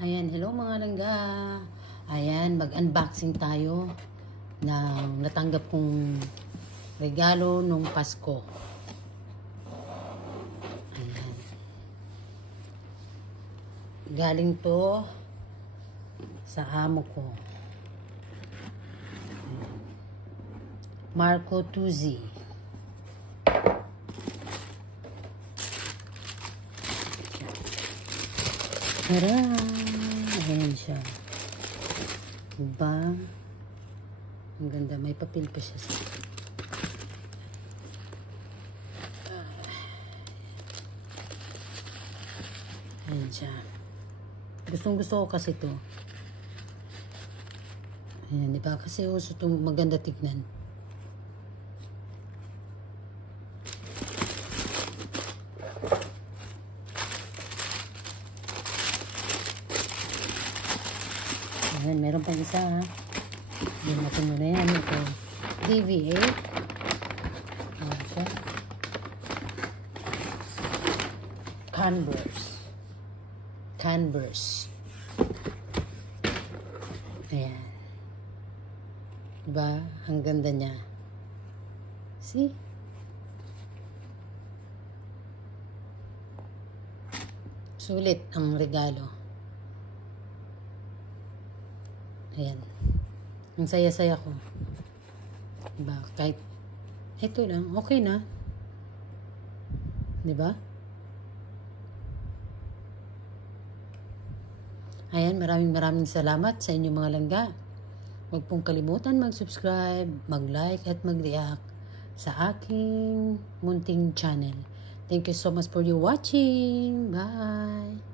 Ayan, hello mga langga. Ayan, mag-unboxing tayo ng natanggap kong regalo nung Pasko. Ayan. Galing to sa amo ko. Marco Tuzzi. Tara! Ayan siya. Diba? Ang ganda. May papel pa siya sa... Ayan siya. Gustong gusto ko kasi to. Ayan, diba? Kasi uso itong maganda tignan. Ayan, meron pang isa ha. Hindi natin muna yan. Ito. DVA. Ayan siya. Converse. Ayan. Diba? Ang ganda niya. See? Sulit ang regalo. Ayan. Ang saya-saya ko. Diba? Kahit ito lang, okay na. Diba? Ayan, maraming salamat sa inyong mga langga. Huwag pong kalimutan mag-subscribe, mag-like at mag-react sa aking munting channel. Thank you so much for your watching. Bye!